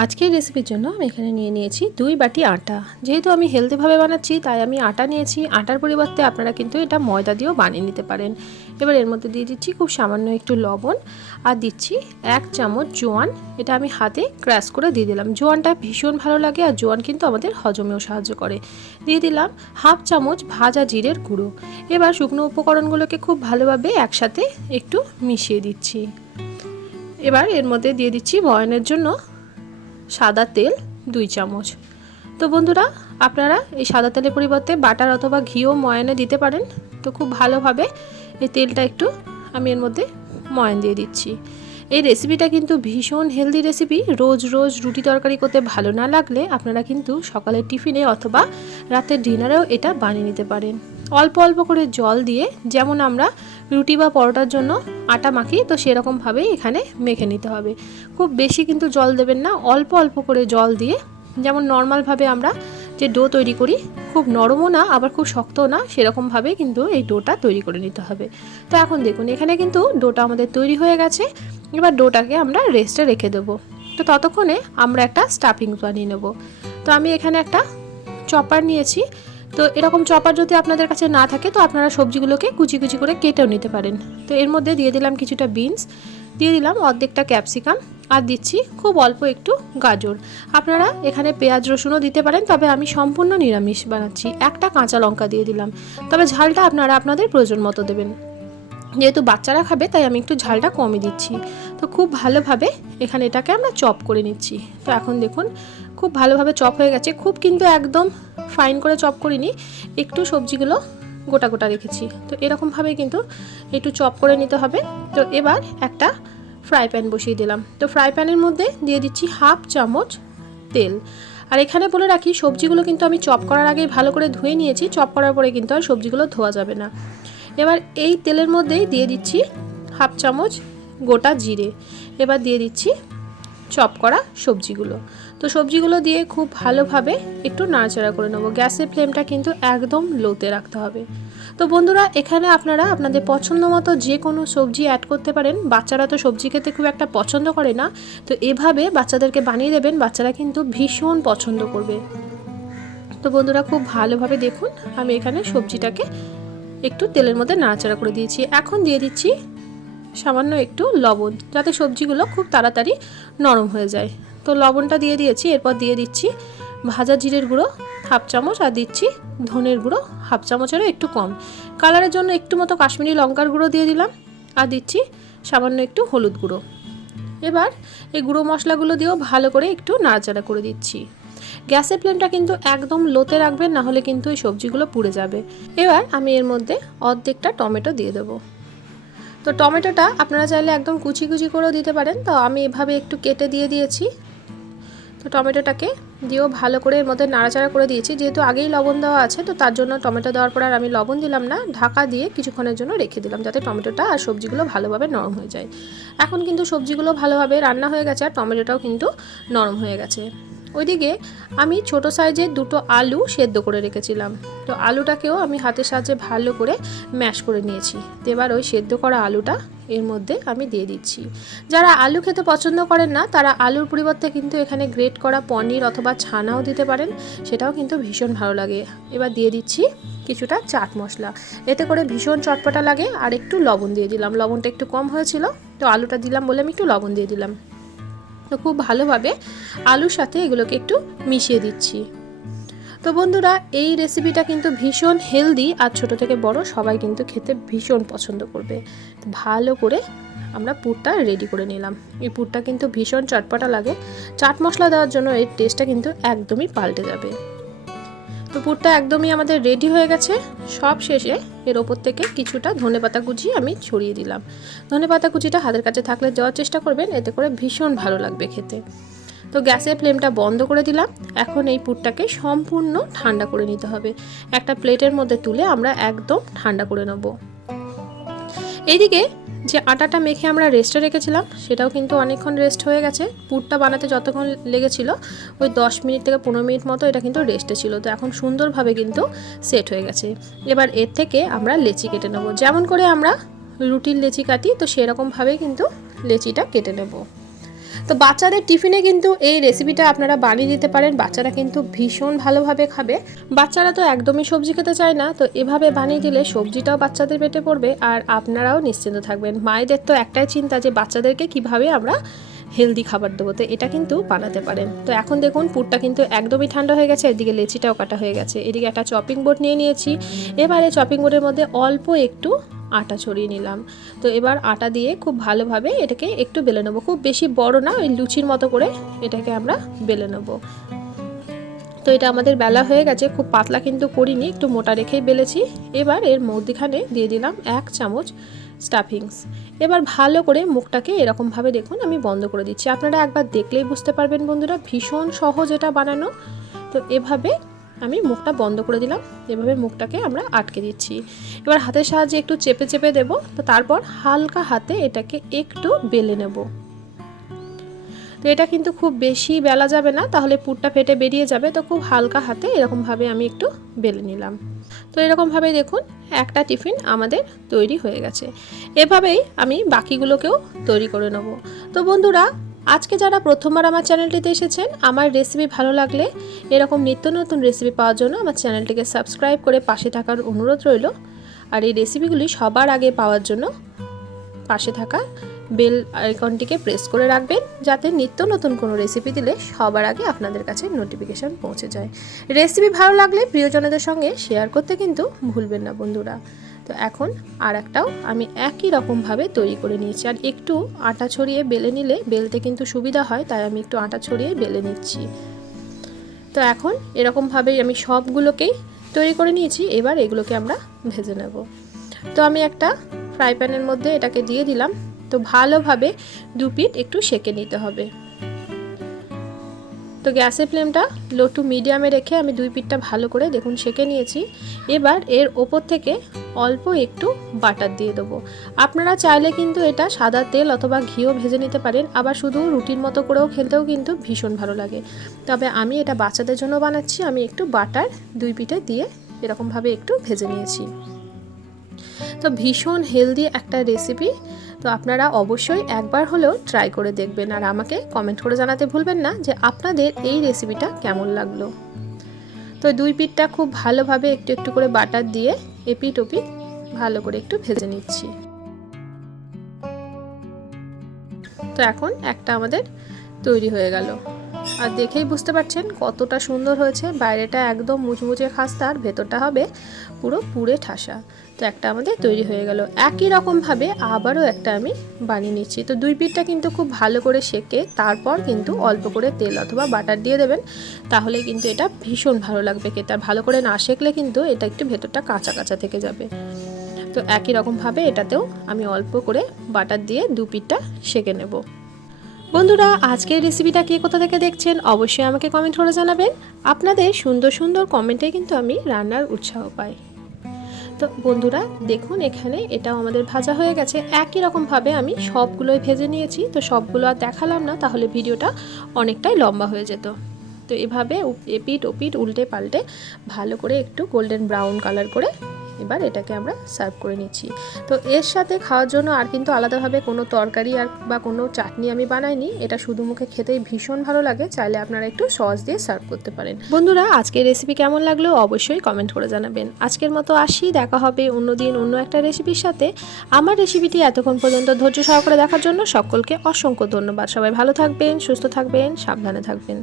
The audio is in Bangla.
আজকের রেসিপির জন্য আমি এখানে নিয়ে নিয়েছি 2 বাটি আটা। যেহেতু আমি হেলদিভাবে বানাচ্ছি তাই আমি আটা নিয়েছি। আটার পরিবর্তে আপনারা কিন্তু এটা ময়দা দিয়েও বানিয়ে নিতে পারেন। এবার এর মধ্যে দিয়ে দিচ্ছি খুব সামান্য একটু লবণ আর দিচ্ছি 1 চামচ জোয়ান। এটা আমি হাতে ক্রাশ করে দিয়ে দিলাম। জোয়ানটা ভীষণ ভালো লাগে আর জোয়ান কিন্তু আমাদের হজমেও সাহায্য করে। দিয়ে দিলাম হাফ চামচ ভাজা জিরের গুঁড়ো। এবার শুকনো উপকরণগুলোকে খুব ভালোভাবে একসাথে একটু মিশিয়ে দিচ্ছি। এবার এর মধ্যে দিয়ে দিচ্ছি বয়নের জন্য সাদা তেল 2 চামচ। তো বন্ধুরা, আপনারা এই সাদা তেলের পরিবর্তে বাটার অথবা ঘিও ময়ানে দিতে পারেন। তো খুব ভালোভাবে এই তেলটা একটু আমি এর মধ্যে ময়ান দিয়ে দিচ্ছি। এই রেসিপিটা কিন্তু ভীষণ হেলদি রেসিপি। রোজ রোজ রুটি তরকারি করতে ভালো না লাগলে আপনারা কিন্তু সকালের টিফিনে অথবা রাতের ডিনারেও এটা বানিয়ে নিতে পারেন। অল্প অল্প করে জল দিয়ে, যেমন আমরা রুটি বা পরোটার জন্য আটা মাখি, তো সেরকমভাবেই এখানে মেখে নিতে হবে। খুব বেশি কিন্তু জল দেবেন না, অল্প অল্প করে জল দিয়ে, যেমন নর্মালভাবে আমরা যে ডো তৈরি করি, খুব নরমও না আবার খুব শক্তও না, সেরকমভাবে কিন্তু এই ডোটা তৈরি করে নিতে হবে। তো এখন দেখুন এখানে কিন্তু ডোটা আমাদের তৈরি হয়ে গেছে। এবার ডোটাকে আমরা রেস্টে রেখে দেবো। তো ততক্ষণে আমরা একটা স্টাফিং বানিয়ে নেব। তো আমি এখানে একটা চপার নিয়েছি। তো এরকম চপার যদি আপনাদের কাছে না থাকে তো আপনারা সবজিগুলোকে কুচি কুচি করে কেটেও নিতে পারেন। তো এর মধ্যে দিয়ে দিলাম কিছুটা বিনস, দিয়ে দিলাম অর্ধেকটা ক্যাপসিকাম, আর দিচ্ছি খুব অল্প একটু গাজর। আপনারা এখানে পেঁয়াজ রসুনও দিতে পারেন, তবে আমি সম্পূর্ণ নিরামিষ বানাচ্ছি। একটা কাঁচা লঙ্কা দিয়ে দিলাম, তবে ঝালটা আপনারা আপনাদের প্রয়োজন মতো দেবেন। যেহেতু বাচ্চারা খাবে তাই আমি একটু ঝালটা কমই দিচ্ছি। তো খুব ভালোভাবে এখানে এটাকে আমরা চপ করে নিচ্ছি। তো এখন দেখুন খুব ভালোভাবে চপ হয়ে গেছে। খুব কিন্তু একদম ফাইন করে চপ করিনি, একটু সবজিগুলো গোটা গোটা রেখেছি। তো এরকমভাবে কিন্তু একটু চপ করে নিতে হবে। তো এবার একটা ফ্রাই প্যান বসিয়ে দিলাম। তো ফ্রাই প্যানের মধ্যে দিয়ে দিচ্ছি হাফ চামচ তেল। আর এখানে বলে রাখি, সবজিগুলো কিন্তু আমি চপ করার আগেই ভালো করে ধুয়ে নিয়েছি। চপ করার পরে কিন্তু আর সবজিগুলো ধোয়া যাবে না। এবার এই তেলের মধ্যেই দিয়ে দিচ্ছি হাফ চামচ গোটা জিরে। এবার দিয়ে দিচ্ছি চপ করা সবজিগুলো। তো সবজিগুলো দিয়ে খুব ভালোভাবে একটু নাড়াচাড়া করে নেবো। গ্যাসের ফ্লেমটা কিন্তু একদম লোতে রাখতে হবে। তো বন্ধুরা, এখানে আপনারা আপনাদের পছন্দ মতো যে কোনো সবজি অ্যাড করতে পারেন। বাচ্চারা তো সবজি খেতে খুব একটা পছন্দ করে না, তো এভাবে বাচ্চাদেরকে বানিয়ে দেবেন, বাচ্চারা কিন্তু ভীষণ পছন্দ করবে। তো বন্ধুরা, খুব ভালোভাবে দেখুন আমি এখানে সবজিটাকে একটু তেলের মধ্যে নাড়াচাড়া করে দিয়েছি। এখন দিয়ে দিচ্ছি সামান্য একটু লবণ, যাতে সবজিগুলো খুব তাড়াতাড়ি নরম হয়ে যায়। তো লবণটা দিয়ে দিয়েছি। এরপর দিয়ে দিচ্ছি ভাজা জিরের গুঁড়ো হাফ চামচ, আর দিচ্ছি ধনের গুঁড়ো হাফ চামচেরও একটু কম। কালারের জন্য একটু মতো কাশ্মীরি লঙ্কার গুঁড়ো দিয়ে দিলাম, আর দিচ্ছি সামান্য একটু হলুদ গুঁড়ো। এবার এই গুঁড়ো মশলাগুলো দিয়েও ভালো করে একটু নাড়াচাড়া করে দিচ্ছি। গ্যাসের ফ্লেমটা কিন্তু একদম লোতে রাখবেন, না হলে কিন্তু এই সবজিগুলো পুড়ে যাবে। এবার আমি এর মধ্যে অর্ধেকটা টমেটো দিয়ে দেবো। তো টমেটোটা আপনারা চাইলে একদম কুচি কুচি করেও দিতে পারেন, তো আমি এভাবে একটু কেটে দিয়ে দিয়েছি। তো টমেটোটাকে দিয়েও ভালো করে এর মধ্যে নাড়াচাড়া করে দিয়েছি। যেহেতু আগেই লবণ দেওয়া আছে, তো তার জন্য টমেটো দেওয়ার পর আর আমি লবণ দিলাম না, ঢাকা দিয়ে কিছুক্ষণের জন্য রেখে দিলাম, যাতে টমেটোটা আর সবজিগুলো ভালোভাবে নরম হয়ে যায়। এখন কিন্তু সবজিগুলো ভালোভাবে রান্না হয়ে গেছে আর টমেটোটাও কিন্তু নরম হয়ে গেছে। ওইদিকে আমি ছোট সাইজের 2টো আলু সেদ্ধ করে রেখেছিলাম। তো আলুটাকেও আমি হাতের সাহায্যে ভালো করে ম্যাশ করে নিয়েছি। এবার ওই সেদ্ধ করা আলুটা এর মধ্যে আমি দিয়ে দিচ্ছি। যারা আলু খেতে পছন্দ করেন না, তারা আলুর পরিবর্তে কিন্তু এখানে গ্রেট করা পনির অথবা ছানাও দিতে পারেন, সেটাও কিন্তু ভীষণ ভালো লাগে। এবার দিয়ে দিচ্ছি কিছুটা চাট মশলা, এতে করে ভীষণ চটপটা লাগে। আর একটু লবণ দিয়ে দিলাম, লবণটা একটু কম হয়েছিল, তো আলুটা দিলাম বলে আমি একটু লবণ দিয়ে দিলাম। তো খুব ভালোভাবে আলুর সাথে এগুলোকে একটু মিশিয়ে দিচ্ছি। তো বন্ধুরা, এই রেসিপিটা কিন্তু ভীষণ হেলদি, আর ছোট থেকে বড় সবাই কিন্তু খেতে ভীষণ পছন্দ করবে। ভালো করে আমরা পুরটা রেডি করে নিলাম। এই পুরটা কিন্তু ভীষণ চটপটা লাগে। চাট মশলা দেওয়ার জন্য এর টেস্টটা কিন্তু একদমই পাল্টে যাবে। তো পুরটা একদমই আমাদের রেডি হয়ে গেছে। সব শেষে এর ওপর থেকে কিছুটা ধনেপাতা কুচি আমি ছড়িয়ে দিলাম। ধনেপাতা কুচিটা হাতের কাছে থাকলে দেওয়ার চেষ্টা করবেন, এতে করে ভীষণ ভালো লাগবে খেতে। তো গ্যাসের ফ্লেমটা বন্ধ করে দিলাম। এখন এই পুরটাকে সম্পূর্ণ ঠান্ডা করে নিতে হবে। একটা প্লেটের মধ্যে তুলে আমরা একদম ঠান্ডা করে নেব। এইদিকে যে আটাটা মেখে আমরা রেস্টে রেখেছিলাম, সেটাও কিন্তু অনেকক্ষণ রেস্ট হয়ে গেছে। পুরটা বানাতে যতক্ষণ লেগেছিল ওই 10 মিনিট থেকে 15 মিনিট মতো এটা কিন্তু রেস্টে ছিল। তো এখন সুন্দরভাবে কিন্তু সেট হয়ে গেছে। এবার এর থেকে আমরা লেচি কেটে নেব। যেমন করে আমরা রুটির লেচি কাটি, তো সেরকমভাবে কিন্তু লেচিটা কেটে নেব। তো বাচ্চাদের টিফিনে কিন্তু এই রেসিপিটা আপনারা বানিয়ে দিতে পারেন, বাচ্চারা কিন্তু ভীষণ ভালোভাবে খাবে। বাচ্চারা তো একদমই সবজি খেতে চায় না, তো এভাবে বানিয়ে দিলে সবজিটাও বাচ্চাদের পেটে পড়বে আর আপনারাও নিশ্চিন্ত থাকবেন। মায়েদের তো একটাই চিন্তা যে বাচ্চাদেরকে কিভাবে আমরা হেলদি খাবার দেবো, তো এটা কিন্তু বানাতে পারেন। তো এখন দেখুন পুরটা কিন্তু একদমই ঠান্ডা হয়ে গেছে, এদিকে লেচিটাও কাটা হয়ে গেছে, এদিকে একটা চপিং বোর্ড নিয়ে নিয়েছি। এবারে চপিং বোর্ডের মধ্যে অল্প একটু আটা ছড়িয়ে নিলাম। তো এবার আটা দিয়ে খুব ভালোভাবে এটাকে একটু বেলে নেবো, খুব বেশি বড় না, ওই লুচির মতো করে এটাকে আমরা বেলে নেবো। তো এটা আমাদের বেলা হয়ে গেছে, খুব পাতলা কিন্তু করিনি, একটু মোটা রেখেই বেলেছি। এবার এর মধ্যখানে দিয়ে দিলাম 1 চামচ স্টাফিংস। এবার ভালো করে মুখটাকে এরকমভাবে দেখুন আমি বন্ধ করে দিচ্ছি, আপনারা একবার দেখলেই বুঝতে পারবেন বন্ধুরা, ভীষণ সহজ এটা বানানো। তো এভাবে আমি মুখটা বন্ধ করে দিলাম, এভাবে মুখটাকে আমরা আটকে দিচ্ছি। এবার হাতের সাহায্যে একটু চেপে চেপে দেব, তো তারপর হালকা হাতে এটাকে একটু বেলে নেব। তো এটা কিন্তু খুব বেশি বেলা যাবে না, তাহলে পুরটা ফেটে বেরিয়ে যাবে। তো খুব হালকা হাতে এরকমভাবে আমি একটু বেলে নিলাম। তো এরকমভাবে দেখুন একটা টিফিন আমাদের তৈরি হয়ে গেছে। এভাবেই আমি বাকিগুলোকেও তৈরি করে নেব। তো বন্ধুরা, আজকে যারা প্রথমবার আমার চ্যানেলটিতে এসেছেন, আমার রেসিপি ভালো লাগলে এরকম নিত্য নতুন রেসিপি পাওয়ার জন্য আমার চ্যানেলটিকে সাবস্ক্রাইব করে পাশে থাকার অনুরোধ রইল। আর এই রেসিপিগুলি সবার আগে পাওয়ার জন্য পাশে থাকা বেল আইকনটিকে প্রেস করে রাখবেন, যাতে নিত্য নতুন কোনো রেসিপি দিলে সবার আগে আপনাদের কাছে নোটিফিকেশান পৌঁছে যায়। রেসিপি ভালো লাগলে প্রিয়জনদের সঙ্গে শেয়ার করতে কিন্তু ভুলবেন না বন্ধুরা। তো এখন আর একটাও আমি একই রকমভাবে তৈরি করে নিয়েছি, আর একটু আটা ছড়িয়ে বেলে নিলে বেলতে কিন্তু সুবিধা হয়, তাই আমি একটু আটা ছড়িয়ে বেলে নিচ্ছি। তো এখন এরকমভাবেই আমি সবগুলোকেই তৈরি করে নিয়েছি। এবার এগুলোকে আমরা ভেজে নেব। তো আমি একটা ফ্রাই প্যানের মধ্যে এটাকে দিয়ে দিলাম। তো ভালোভাবে 2 পিঠ একটু সেঁকে নিতে হবে। তো গ্যাসের ফ্লেমটা লো টু মিডিয়ামে রেখে আমি 2 পিঠটা ভালো করে দেখুন সেঁকে নিয়েছি। এবার এর ওপর থেকে অল্প একটু বাটার দিয়ে দেবো। আপনারা চাইলে কিন্তু এটা সাদা তেল অথবা ঘিও ভেজে নিতে পারেন, আবার শুধু রুটির মতো করেও খেলতেও কিন্তু ভীষণ ভালো লাগে। তবে আমি এটা বাচ্চাদের জন্য বানাচ্ছি, আমি একটু বাটার 2 পিঠে দিয়ে এরকমভাবে একটু ভেজে নিয়েছি। তো ভীষণ হেলদি একটা রেসিপি, তো আপনারা অবশ্যই একবার হলেও ট্রাই করে দেখবেন, আর আমাকে কমেন্ট করে জানাতে ভুলবেন না যে আপনাদের এই রেসিপিটা কেমন লাগলো। তো 2 পিঠটা খুব ভালোভাবে একটু একটু করে বাটার দিয়ে এপিঠ ওপিঠ ভালো করে একটু ভেজে নিচ্ছি। তো এখন একটা আমাদের তৈরি হয়ে গেল, আর দেখেই বুঝতে পারছেন কতটা সুন্দর হয়েছে। বাইরেটা একদম মুচমুচে খাস্তা, আর ভেতরটা হবে পুরো পুরে ঠাসা। তো একটা আমাদের তৈরি হয়ে গেল। একই রকমভাবে আবারও একটা আমি বানিয়ে নিচ্ছি। তো 2 পিঠটা কিন্তু খুব ভালো করে সেঁকে তারপর কিন্তু অল্প করে তেল অথবা বাটার দিয়ে দেবেন, তাহলে কিন্তু এটা ভীষণ ভালো লাগবে খেতে। আর ভালো করে না সেঁকলে কিন্তু এটা একটু ভেতরটা কাঁচা কাঁচা থেকে যাবে। তো একই রকমভাবে এটাতেও আমি অল্প করে বাটার দিয়ে 2 পিঠটা সেঁকে নেব। বন্ধুরা, আজকের রেসিপিটা কে কোথা থেকে দেখছেন অবশ্যই আমাকে কমেন্ট করে জানাবেন। আপনাদের সুন্দর সুন্দর কমেন্টে কিন্তু আমি রান্নার উৎসাহ পাই। তো বন্ধুরা দেখুন, এখানে এটাও আমাদের ভাজা হয়ে গেছে। একই রকমভাবে আমি সবগুলোই ভেজে নিয়েছি। তো সবগুলো আর দেখালাম না, তাহলে ভিডিওটা অনেকটাই লম্বা হয়ে যেত। তো এভাবে এপিঠ ওপিঠ উল্টে পাল্টে ভালো করে একটু গোল্ডেন ব্রাউন কালার করে এবার এটাকে আমরা সার্ভ করে নিচ্ছি। তো এর সাথে খাওয়ার জন্য আর কিন্তু আলাদাভাবে কোনো তরকারি আর বা কোনো চাটনি আমি বানাইনি, এটা শুধু মুখে খেতেই ভীষণ ভালো লাগে। চাইলে আপনারা একটু সস দিয়ে সার্ভ করতে পারেন। বন্ধুরা, আজকের রেসিপি কেমন লাগলো অবশ্যই কমেন্ট করে জানাবেন। আজকের মতো আসি, দেখা হবে অন্যদিন অন্য একটা রেসিপির সাথে। আমার রেসিপিটি এতক্ষণ পর্যন্ত ধৈর্য সহকারে দেখার জন্য সকলকে অসংখ্য ধন্যবাদ। সবাই ভালো থাকবেন, সুস্থ থাকবেন, সাবধানে থাকবেন।